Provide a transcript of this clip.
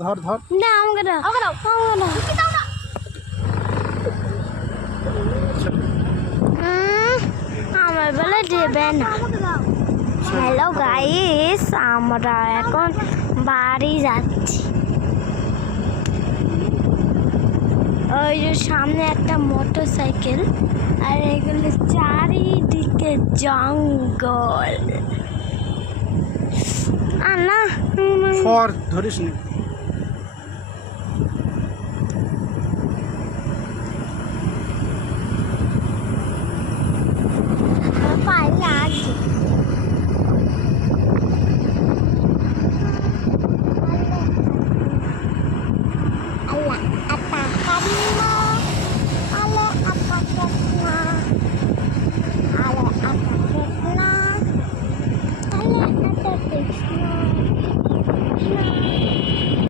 ধর ধর না আমাকে দাও আমাকে দাও আমাকে দাও না আমার বলে দেবে না হ্যালো গাইস আমরা এখন বাড়ি যাচ্ছি ওই যে সামনে একটা মোটরসাইকেল আর এগুলো চারিদিকে জঙ্গল না সর ধরিস নি